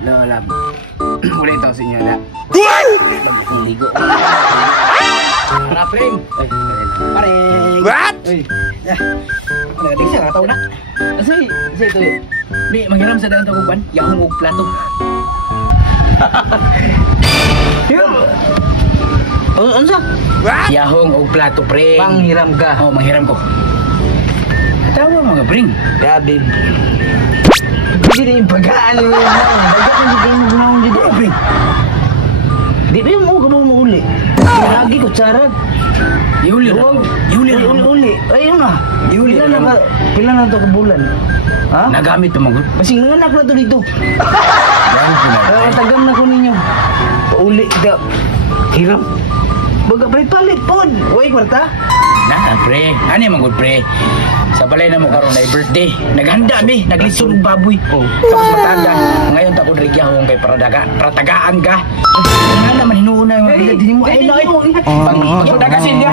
Lola. Mulai ito sa inyo na. Bagong ligo. Rapring. Ay, paring. What? Ay. Ya. Ano ka siya kataw na? Say ito. Ni manghiram sa dalang taguban, yahong og plato. Ano sa? What? Yahong og plato, pre. Panghiram ka. Oh, manghiram ko. Tawa mga bring. Grabe. Hindi na yung pagkaan mo. Bagay ka hindi mo gunawang dito. Bring. Di ba yung mga mo uli? Lagi ko charag. Yuli. Uli. Ayun na. Pila na ito ka bulan? Ha? Nagamit pa magod. Kasi nanganak na ito dito. Yan po na. Tagam na ko ninyo. Uli. Hiram. Baga palit pod. Uy, kwarta. Na, pre. Ano yung magod, pre? Sa balay na mo karon na birthday. Naghanda, be. Naglisod ng baboy. Tapos matanda. Ngayon tako dirigyan kay pratagaan ka. Ano naman hinuuna yung mga bilad. Hindi mo, ay, pag pagdagasin niya.